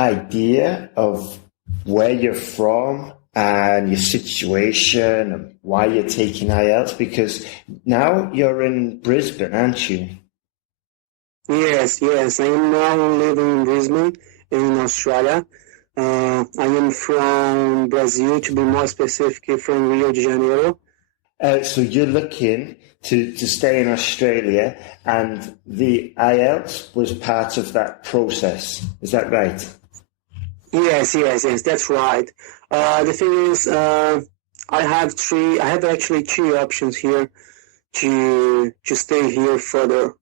idea of where you're from and your situation and why you're taking IELTS? Because now you're in Brisbane, aren't you? Yes. I am now living in Brisbane, in Australia. I am from Brazil, to be more specific, from Rio de Janeiro. So you're looking to stay in Australia, and the IELTS was part of that process. Is that right? Yes, that's right. The thing is, I have actually two options here to stay here further.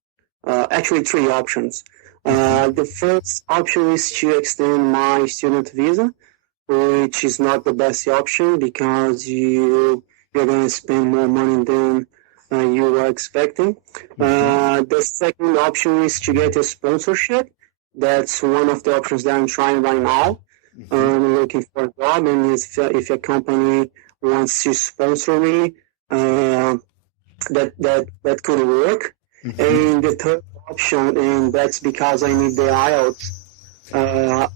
Actually, three options. The first option is to extend my student visa, which is not the best option because you're going to spend more money than you were expecting. The second option is to get a sponsorship. That's one of the options that I'm trying right now. I'm looking for a job, and if a company wants to sponsor me, that could work. And the third option, and that's because I need the IELTS,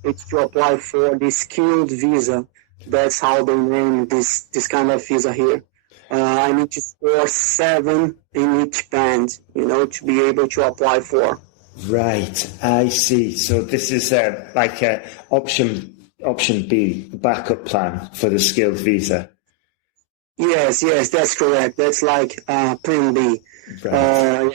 it's to apply for the skilled visa. That's how they name this kind of visa here. I need to score 7 in each band, to be able to apply for. Right, I see. So this is like a option B, backup plan for the skilled visa. Yes, that's correct. That's like plan B. Right.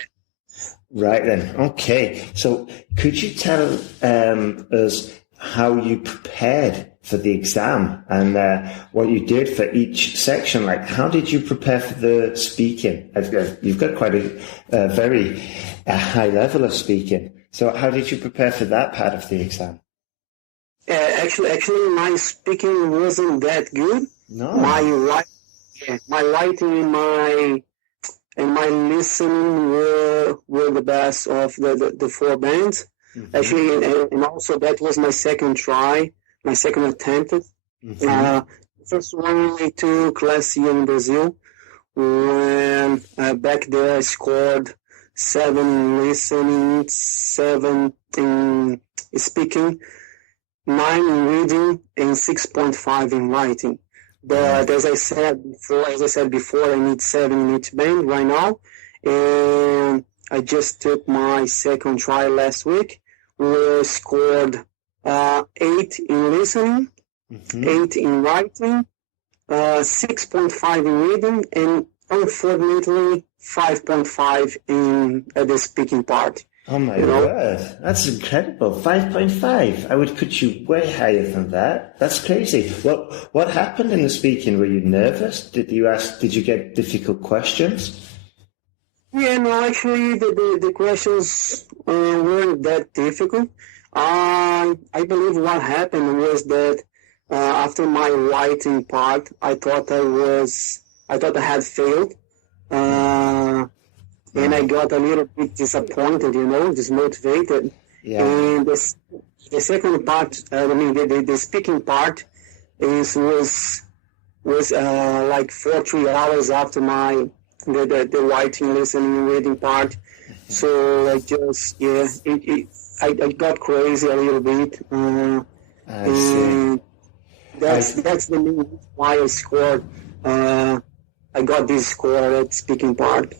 Right then. Okay. So could you tell us how you prepared for the exam and what you did for each section? Like, how did you prepare for the speaking? You've got quite a very high level of speaking. So how did you prepare for that part of the exam? Actually, my speaking wasn't that good. No. My writing and my listening were the best of the 4 bands. Actually, and also that was my second attempt. First one I took last year in Brazil, when back there I scored 7 in listening, 7 in speaking, 9 in reading, and 6.5 in writing. But as I said before, I need 7 in each band right now, and I just took my second try last week. We scored 8 in listening, 8 in writing, 6.5 in reading, and unfortunately 5.5 in the speaking part. Oh my word, that's incredible. 5.5. I would put you way higher than that. That's crazy. What happened in the speaking? Were you nervous? Did you get difficult questions? Yeah, no, actually the questions weren't that difficult. I believe what happened was that after my writing part, I thought I had failed. And I got a little bit disappointed, dismotivated. Yeah. And the second part, the speaking part was like 3 hours after the writing, listening, reading part. So I just, I got crazy a little bit. I see. That's the main reason why I scored. I got this score at speaking part.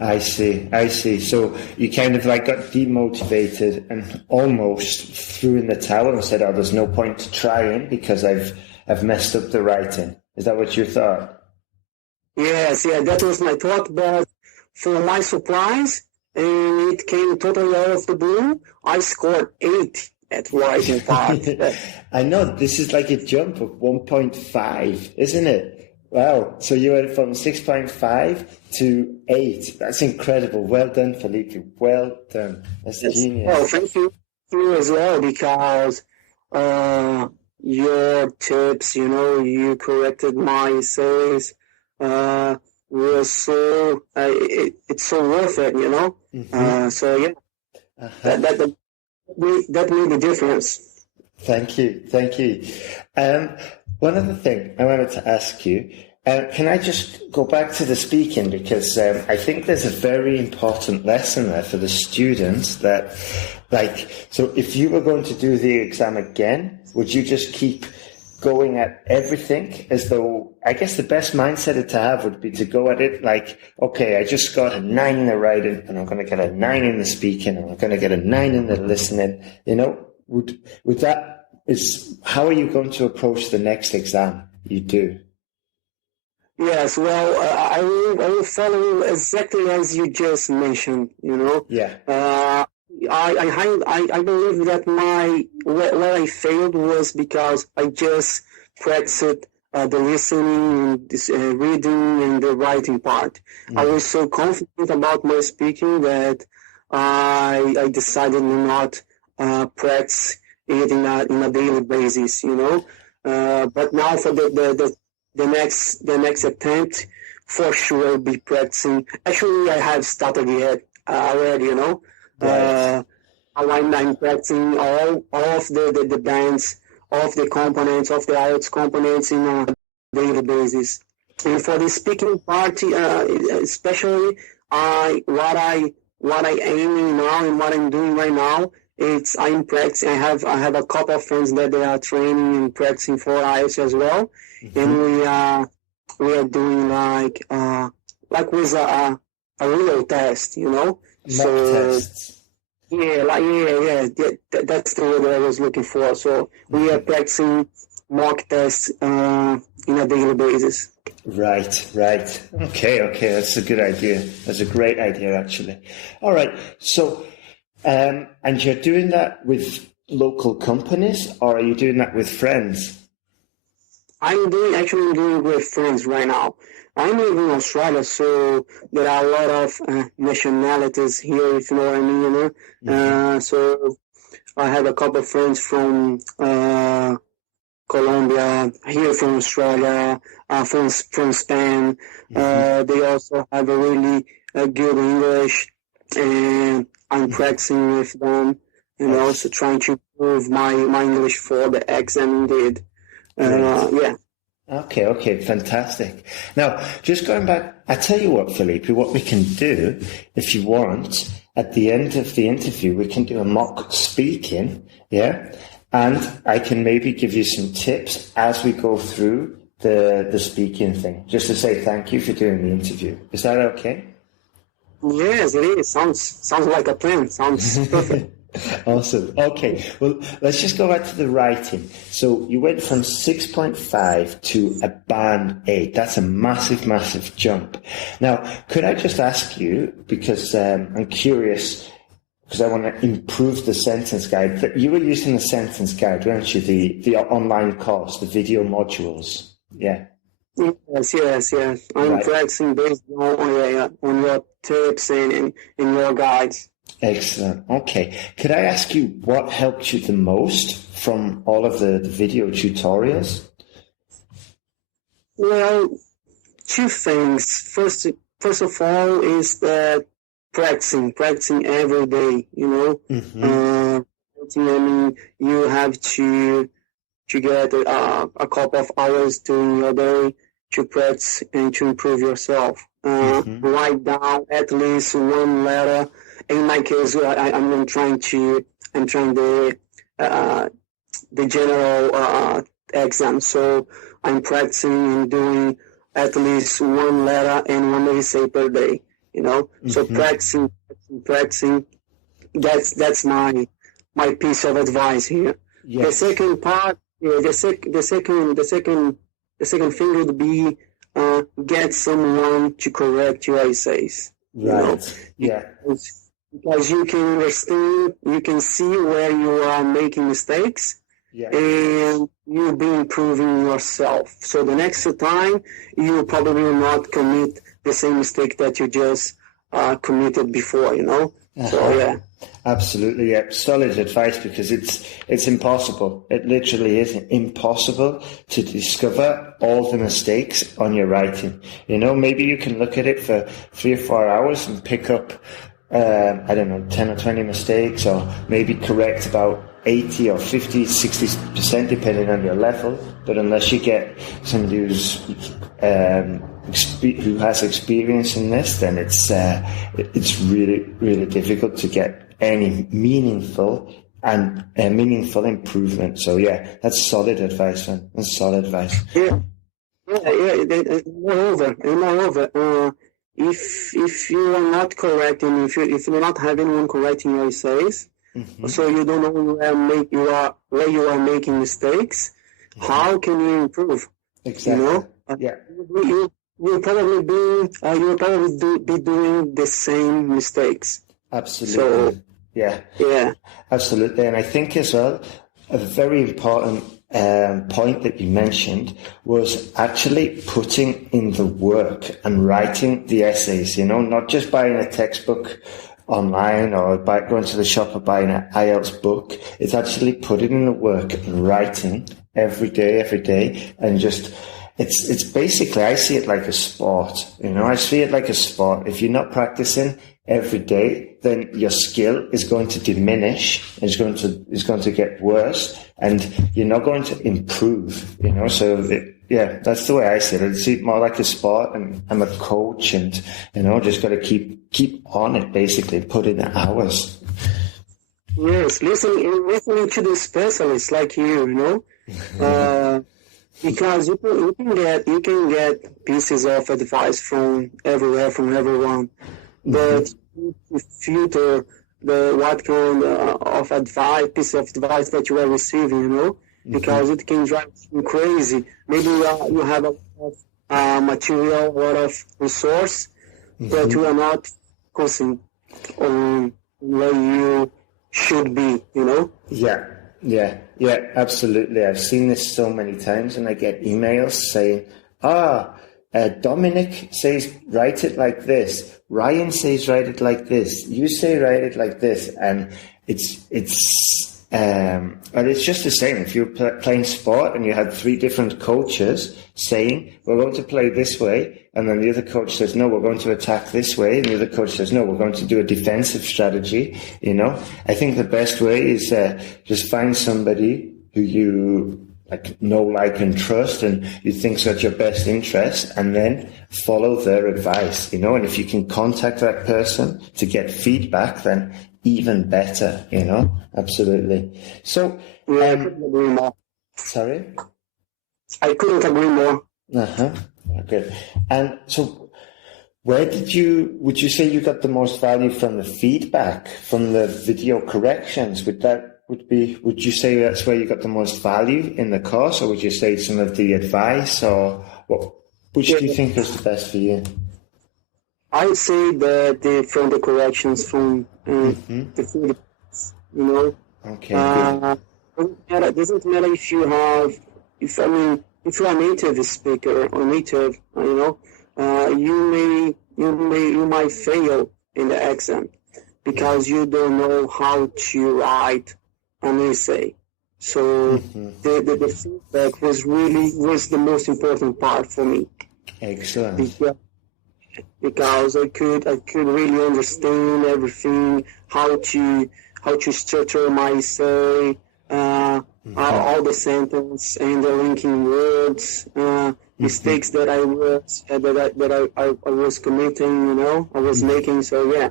I see. So you kind of like got demotivated and almost threw in the towel and said, "Oh, there's no point trying because I've messed up the writing." Is that what you thought? Yes, that was my thought. But for my surprise, and it came totally out of the blue, I scored 8 at writing part. I know, this is like a jump of 1.5, isn't it? Wow, so you went from 6.5 to 8. That's incredible. Well done, Felipe. Well done. That's genius. Well, thank you as well, because your tips, you corrected my essays, were so, it's so worth it, So yeah, that made the difference. Thank you. One other thing I wanted to ask you, Can I just go back to the speaking, because I think there's a very important lesson there for the students that, so if you were going to do the exam again, would you just keep going at everything as though, I guess the best mindset to have would be to go at it like, okay, I just got a 9 in the writing and I'm going to get a 9 in the speaking and I'm going to get a 9 in the listening, would that is, how are you going to approach the next exam you do? Yes, well, I will follow exactly as you just mentioned. Yeah. I believe that where I failed was because I just practiced the listening, reading, and the writing part. I was so confident about my speaking that I decided to not practice it in a daily basis. But now for the next attempt, for sure I'll be practicing. Actually, I have started yet already. Right. I'm practicing all of the bands, of the components, of the IELTS components in a daily basis. And for the speaking part, especially, what I aiming now and what I'm doing right now, I'm practicing. I have a couple of friends that they are training and practicing for IELTS as well, and we are doing like with a real test, Mock tests. Yeah, that's the word that I was looking for. So we are practicing mock tests in a daily basis. Right. Okay, that's a good idea. That's a great idea, actually. All right, so, and you're doing that with local companies, or are you doing that with friends? I'm doing it with friends right now. I'm living in Australia, so there are a lot of nationalities here, if you know what I mean. So I have a couple of friends from Colombia, here from Australia, from Spain. They also have a really good English, and I'm practicing with them, and also trying to improve my English for the exam indeed. Yeah. Okay, fantastic. Now, just going back, I tell you what, Felipe, what we can do, if you want, at the end of the interview, we can do a mock speaking, yeah? And I can maybe give you some tips as we go through the speaking thing, just to say thank you for doing the interview. Is that okay? Yes, it is. Sounds like a plan. Sounds perfect. Awesome. Okay. Well, let's just go back to the writing. So you went from 6.5 to a band 8. That's a massive jump. Now, could I just ask you, because I'm curious, because I want to improve the sentence guide, that you were using the sentence guide, weren't you? The online course, the video modules. Yeah. Yes. I'm practicing based on your tips and your guides. Excellent. Okay. Could I ask you what helped you the most from all of the video tutorials? Well, two things. First of all is that practicing every day, I mean, you have to get a couple of hours during your day to practice and to improve yourself. Write down at least one letter. In my case, I'm trying the general exam, so I'm practicing and doing at least one letter and one essay per day. So practicing. That's my piece of advice here. Yes. The second part, the second thing would be get someone to correct your essays. Right. Yeah. Because you can understand, you can see where you are making mistakes, and you'll be improving yourself. So the next time, you probably will not commit the same mistake that you just committed before, So, yeah. Absolutely, yeah. Solid advice, because it's impossible. It literally is impossible to discover all the mistakes on your writing. Maybe you can look at it for 3 or 4 hours and pick up 10 or 20 mistakes, or maybe correct about 80 or 50, 60%, depending on your level. But unless you get somebody who has experience in this, then it's really, really difficult to get any meaningful improvement. So yeah, that's solid advice, man. That's solid advice. Yeah. Moreover, if you are not correcting, if you not have anyone correcting your essays, so you don't know where you are making mistakes, how can you improve? Exactly. You will probably be doing the same mistakes. Absolutely. So, yeah, absolutely. And I think as well, a very important point that you mentioned was actually putting in the work and writing the essays, not just buying a textbook online or going to the shop or buying an IELTS book. It's actually putting in the work and writing every day, and just it's basically, I see it like a sport. I see it like a sport. If you're not practicing every day, then your skill is going to diminish. It's going to get worse, and you're not going to improve. So that's the way I see it. I see it more like a sport, and I'm a coach, and just got to keep on it. Basically, put in the hours. Yes, listening to the specialists like you, because you can get pieces of advice from everywhere, from everyone. But you filter what kind of piece of advice that you are receiving, because it can drive you crazy. Maybe you have a lot of material, a lot of resource, but you are not focusing on where you should be, Yeah, absolutely. I've seen this so many times, and I get emails saying, Dominic says write it like this. Ryan says write it like this. You say write it like this, and it's just the same. If you're playing sport and you had 3 different coaches saying we're going to play this way, and then the other coach says no, we're going to attack this way, and the other coach says no, we're going to do a defensive strategy. I think the best way is just find somebody who you know, like, and trust, and you think's got your best interest, and then follow their advice, and if you can contact that person to get feedback, then even better, absolutely. So, sorry? I couldn't agree more. Good. And so, would you say you got the most value from the feedback, from the video corrections? Would you say that's where you got the most value in the course, or would you say some of the advice, or which do you think was the best for you? I would say that from the corrections from the feedbacks, Okay. It doesn't matter if you are a native speaker or native, you might fail in the exam because you don't know how to write an essay. So the feedback was the most important part for me. Excellent. Because I could really understand everything, how to structure my essay, all the sentence and the linking words, mistakes that I was committing, I was making. So yeah,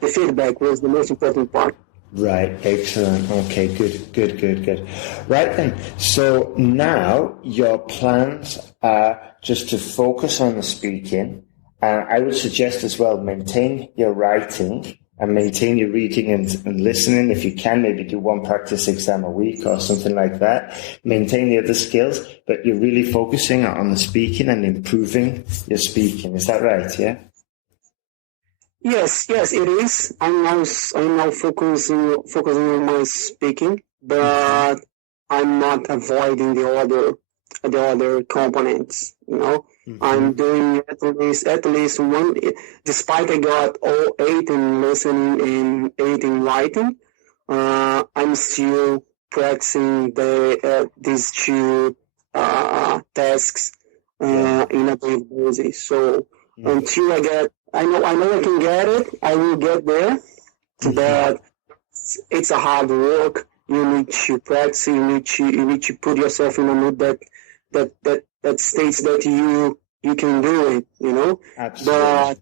the feedback was the most important part. Right, excellent. Okay, good. Right then, so now your plans are just to focus on the speaking, and I would suggest as well, maintain your writing and maintain your reading and listening. If you can, maybe do 1 practice exam a week or something like that. Maintain the other skills, but you're really focusing on the speaking and improving your speaking. Is that right, yeah? Yes, it is. I'm now focusing on my speaking, but I'm not avoiding the other components. I'm doing at least one. Despite I got all 8 in listening and 8 in writing, I'm still practicing these 2 tasks in a daily basis. So until I know I can get it. I will get there, but it's a hard work, you need to practice. You need to put yourself in a mood that states that you can do it. You know, Absolutely. but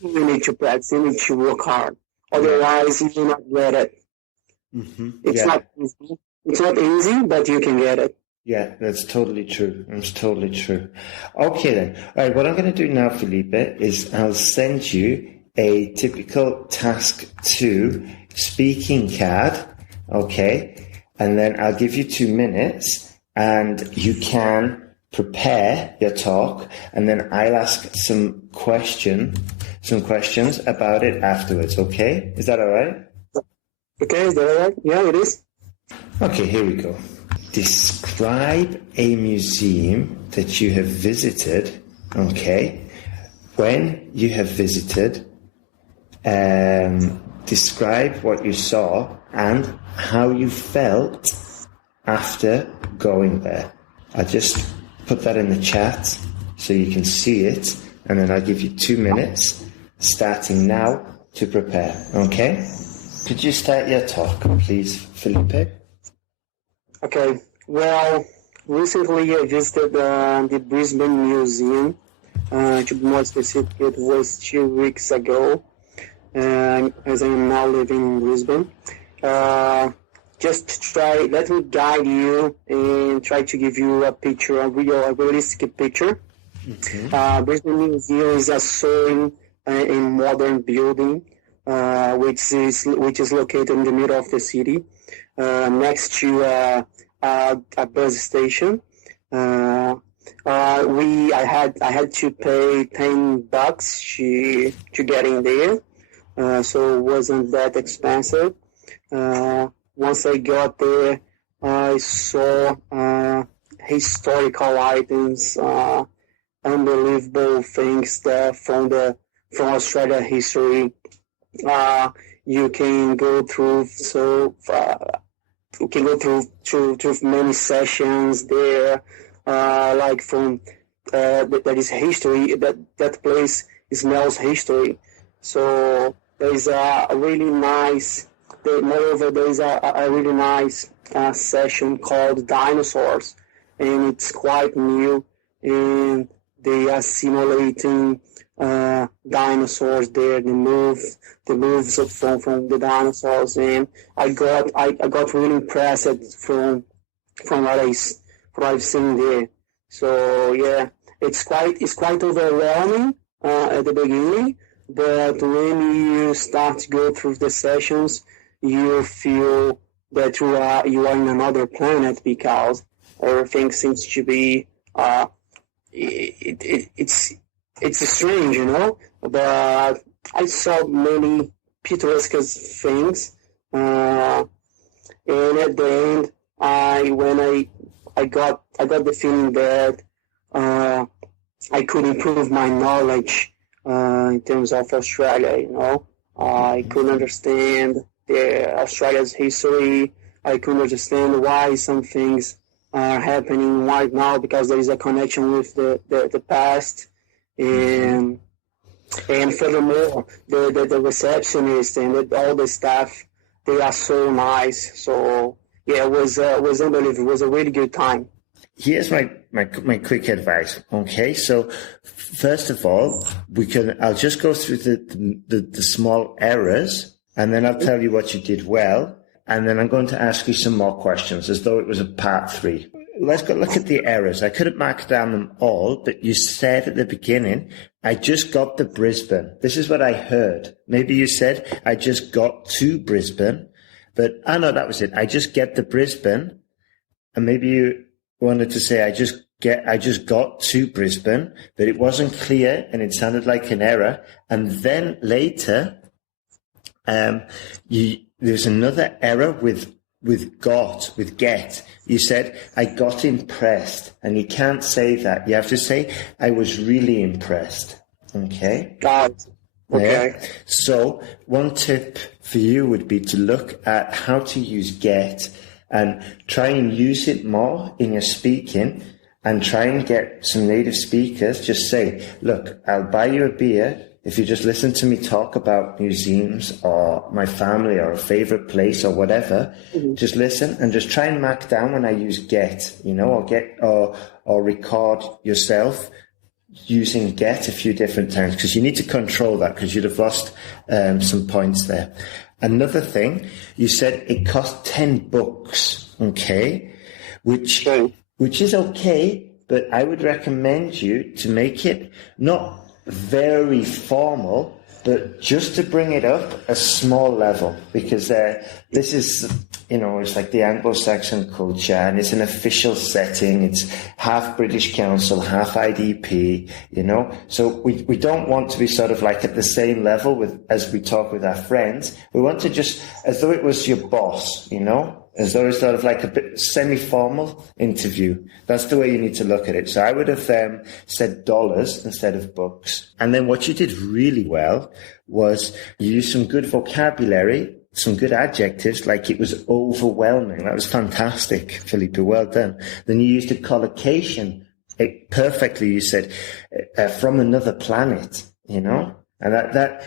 you need to practice. You need to work hard. Otherwise, you will not get it. Mm-hmm. It's not easy. It's not easy, but you can get it. Yeah, that's totally true. That's totally true. Okay then. All right, what I'm going to do now, Felipe, is I'll send you a typical task 2 speaking card, okay? And then I'll give you 2 minutes and you can prepare your talk, and then I'll ask some questions about it afterwards, okay? Is that all right? Okay, is that all right? Yeah, it is. Okay, here we go. Describe a museum that you have visited, okay? When you have visited, describe what you saw and how you felt after going there. I'll just put that in the chat so you can see it, and then I'll give you 2 minutes, starting now, to prepare, okay? Could you start your talk, please, Felipe? Okay, well, recently I visited the Brisbane Museum. To be more specific, it was 2 weeks ago, as I am now living in Brisbane. Let me guide you and try to give you a picture, a realistic picture. Mm-hmm. Brisbane Museum is a soaring and modern building, which is located in the middle of the city, next to a bus station. I had to pay $10 to get in there, so it wasn't that expensive. Once I got there, I saw historical items, unbelievable things from Australia history. You can go through many sessions there, like from that is history. That place smells history. So there is a really nice. Moreover, there is a really nice session called Dinosaurs, and it's quite new, and they are simulating dinosaurs there, the moves from the dinosaurs, and I got really impressed from what I've seen there. So yeah, it's quite overwhelming at the beginning, but when you start to go through the sessions, you feel that you are in another planet, because everything seems to be it's strange, you know. But I saw many picturesque things, and at the end, when I got the feeling that I could improve my knowledge in terms of Australia. You know, I could understand Australia's history. I could understand why some things are happening right now, because there is a connection with the past. And furthermore, the receptionist and all the staff, they are so nice. So yeah, it was unbelievable. It was a really good time. Here's my quick advice. Okay, so first of all, I'll just go through the small errors, and then I'll tell you what you did well, and then I'm going to ask you some more questions as though it was a part 3. Let's go look at the errors. I couldn't mark down them all, but you said at the beginning, I just got to Brisbane. This is what I heard. Maybe you said, I just got to Brisbane, but no, that was it. I just get to Brisbane. And maybe you wanted to say, I just got to Brisbane, but it wasn't clear and it sounded like an error. And then later, there's another error with get. You said, I got impressed, and you can't say that. You have to say, I was really impressed. Okay? Got it. Okay. Yeah? So one tip for you would be to look at how to use get and try and use it more in your speaking, and try and get some native speakers. Just say, look, I'll buy you a beer if you just listen to me talk about museums or my family or a favorite place or whatever, just listen and just try and mark down when I use get, or record yourself using get a few different times, because you need to control that, because you'd have lost some points there. Another thing, you said it cost $10, okay, which is okay, but I would recommend you to make it not very formal, but just to bring it up a small level, because this is, it's like the Anglo-Saxon culture, and it's an official setting. It's half British Council, half IDP, So we don't want to be sort of like at the same level as we talk with our friends. We want to just, as though it was your boss, as though it's sort of like a bit semi-formal interview. That's the way you need to look at it. So I would have said dollars instead of books. And then what you did really well was you used some good vocabulary, some good adjectives, like it was overwhelming. That was fantastic, Felipe. Well done. Then you used a collocation perfectly. You said from another planet, And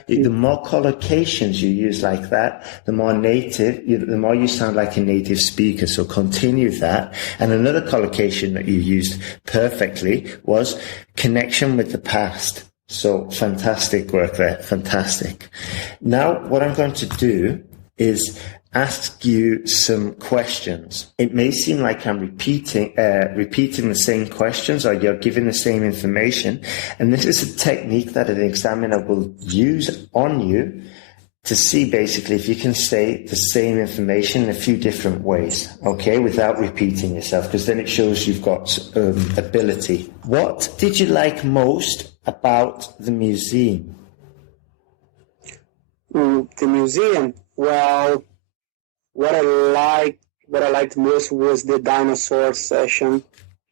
the more collocations you use like that, the more the more you sound like a native speaker. So continue that. And another collocation that you used perfectly was connection with the past. So fantastic work there. Fantastic. Now, what I'm going to do is ask you some questions. It may seem like I'm repeating the same questions, or you're giving the same information. And this is a technique that an examiner will use on you to see basically if you can say the same information in a few different ways, okay, without repeating yourself, because then it shows you've got ability. What did you like most about the museum? The museum, well, what I liked most was the dinosaur session.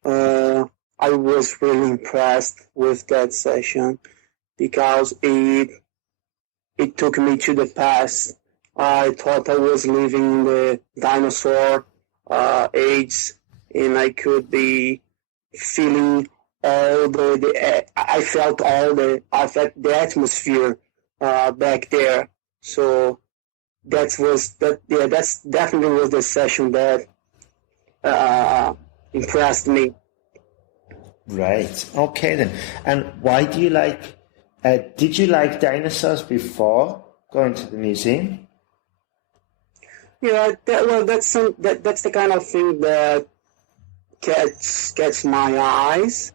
I was really impressed with that session because it took me to the past. I thought I was living in the dinosaur age, and I could be feeling I felt the atmosphere back there. So that's definitely was the session that impressed me. Right. Okay then. And why do you like? Did you like dinosaurs before going to the museum? Yeah. That's the kind of thing that catch my eyes.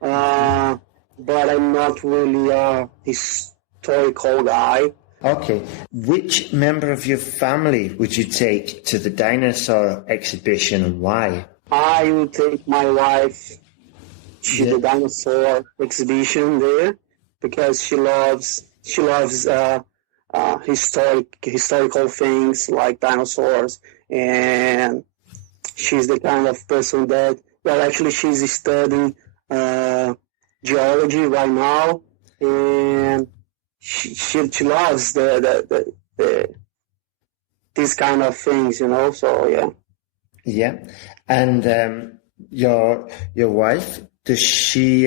But I'm not really a historical guy. Okay. Which member of your family would you take to the dinosaur exhibition, and why? I would take my wife to the dinosaur exhibition there because she loves historical things like dinosaurs, and she's the kind of person that, well, actually she's studying geology right now, and she loves the these kind of things, So yeah. And your wife, does she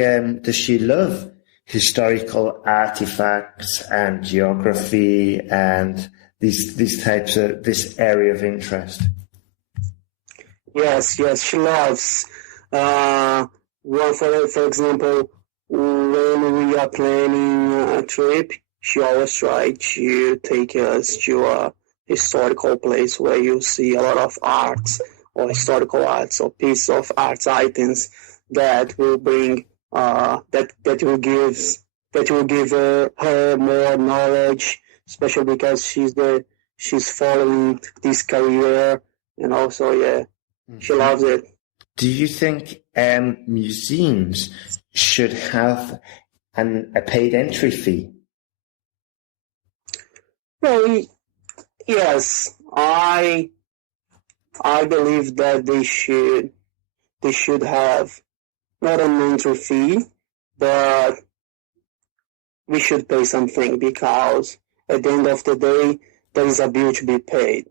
love historical artifacts and geography and these types of this area of interest? Yes, she loves. Well, for example, when we are planning a trip, she always tries to take us to a historical place where you see a lot of arts or historical arts or pieces of arts items that will bring that will give her more knowledge, especially because she's following this career, So she loves it. Do you think museums should have a paid entry fee? Well, yes, I believe that they should have not an entry fee, but we should pay something because at the end of the day there is a bill to be paid,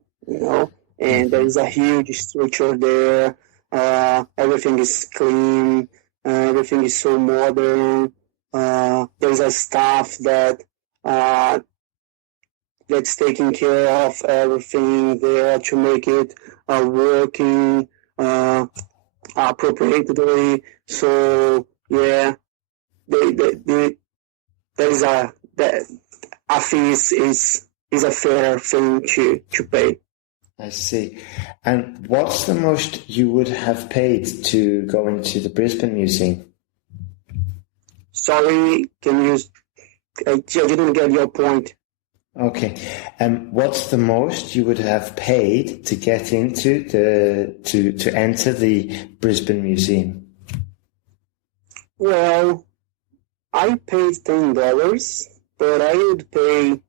and there is a huge structure there. Everything is clean. Everything is so modern. There's a staff that that's taking care of everything there to make it working appropriately. So yeah, there's a fee is a fair thing to pay. I see. And what's the most you would have paid to go into the Brisbane Museum? Sorry, I didn't get your point. Okay. What's the most you would have paid to get into to enter the Brisbane Museum? Well, I paid $10, but I would pay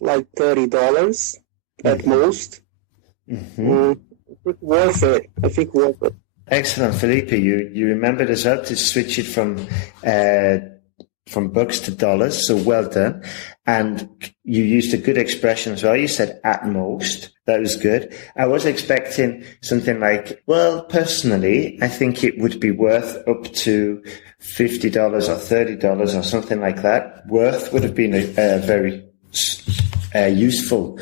like $30 at most. Mm-hmm. Worth it. I think worth it. Excellent, Felipe. You remembered as well to switch it from bucks to dollars, so well done. And you used a good expression as well. You said at most. That was good. I was expecting something like, well, personally, I think it would be worth up to $50 or $30 or something like that. Worth would have been a very useful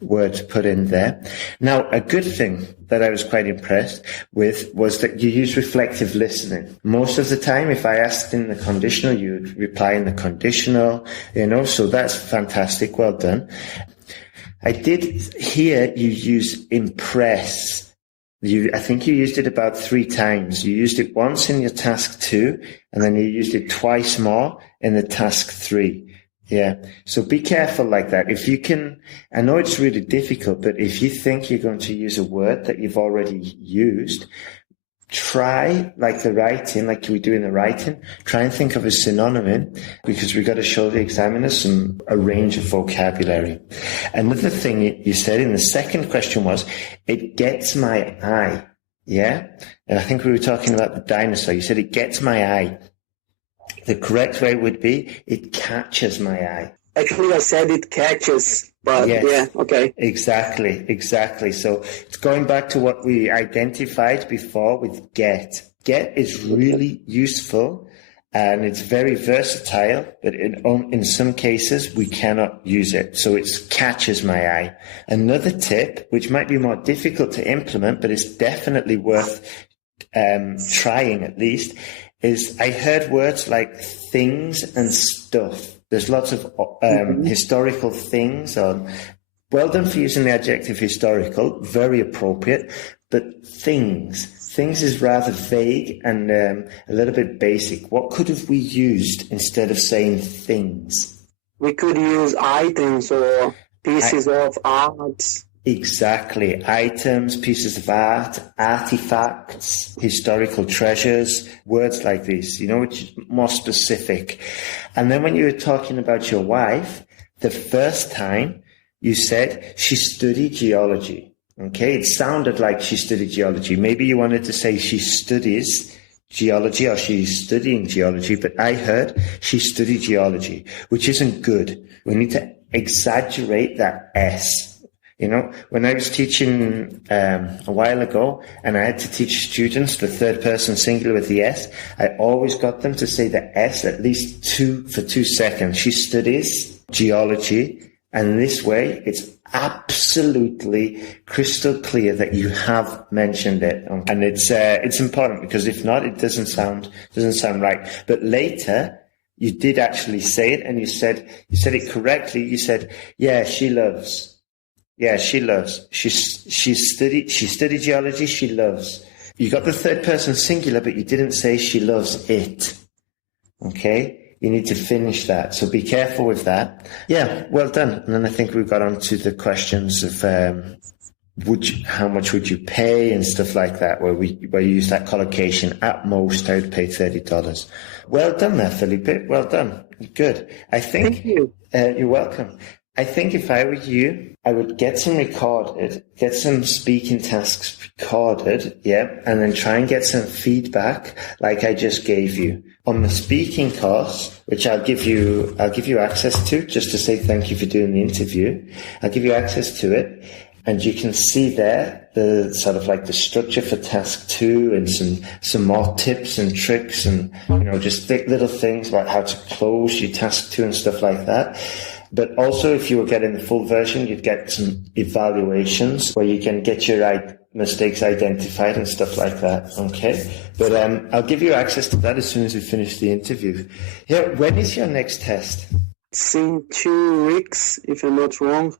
word to put in there. Now, a good thing that I was quite impressed with was that you use reflective listening. Most of the time, if I asked in the conditional, you would reply in the conditional, so that's fantastic. Well done. I did hear you use impress. I think you used it about 3 times. You used it once in your task 2, and then you used it twice more in the task 3. Yeah. So be careful like that. If you can, I know it's really difficult, but if you think you're going to use a word that you've already used, try like the writing, like we do in the writing, try and think of a synonym, because we've got to show the examiners a range of vocabulary. Another thing you said in the second question was, it gets my eye. Yeah. And I think we were talking about the dinosaur. You said it gets my eye. The correct way would be, it catches my eye. Actually, I said it catches, but yes. Yeah, okay. Exactly. So it's going back to what we identified before with get. Get is really useful and it's very versatile, but in some cases we cannot use it. So it catches my eye. Another tip, which might be more difficult to implement, but it's definitely worth trying at least, is I heard words like things and stuff. There's lots of historical things on. Well done for using the adjective historical, very appropriate. But things is rather vague and a little bit basic. What could have we used instead of saying things? We could use items or pieces of art. Exactly. Items, pieces of art, artifacts, historical treasures, words like these, which is more specific. And then when you were talking about your wife, the first time you said she studied geology. Okay. It sounded like she studied geology. Maybe you wanted to say she studies geology or she's studying geology, but I heard she studied geology, which isn't good. We need to exaggerate that S. When I was teaching a while ago and I had to teach students the third person singular with the S, I always got them to say the S at least 2 seconds. She studies geology, and this way it's absolutely crystal clear that you have mentioned it. And it's important, because if not, it doesn't sound right. But later you did actually say it, and you said it correctly. You said, yeah, she loves. Yeah, she loves. She studied geology. She loves. You got the third person singular, but you didn't say she loves it. Okay, you need to finish that. So be careful with that. Yeah, well done. And then I think we got on to the questions of how much would you pay and stuff like that, where you use that collocation. At most, I would pay $30. Well done there, Felipe. Well done. Good. I think. Thank you. You're welcome. I think if I were you, I would get some speaking tasks recorded, and then try and get some feedback like I just gave you. On the speaking course, which I'll give you access to, just to say thank you for doing the interview. I'll give you access to it. And you can see there the sort of like the structure for task 2 and some more tips and tricks and, just little things about how to close your task 2 and stuff like that. But also, if you were getting the full version, you'd get some evaluations where you can get your mistakes identified and stuff like that. Okay. But I'll give you access to that as soon as we finish the interview. Yeah. When is your next test? It's in 2 weeks, if I'm not wrong.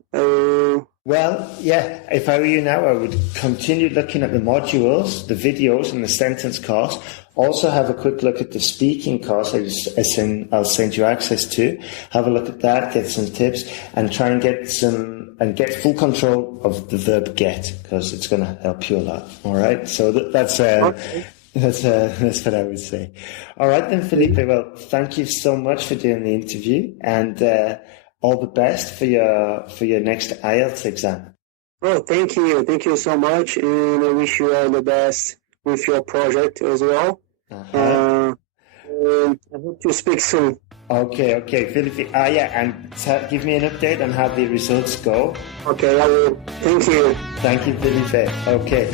Well, yeah, if I were you now, I would continue looking at the modules, the videos, and the sentence course. Also have a quick look at the speaking course I'll send you access to. Have a look at that, get some tips, and try and get full control of the verb get, because it's going to help you a lot. All right? So that's Okay. That's what I would say. All right then, Felipe. Well, thank you so much for doing the interview, and all the best for your next IELTS exam. Oh, thank you so much, and I wish you all the best with your project as well. And I hope to speak soon. Okay, Felipe. And give me an update on how the results go. Okay, I will. Thank you. Thank you, Felipe. Okay.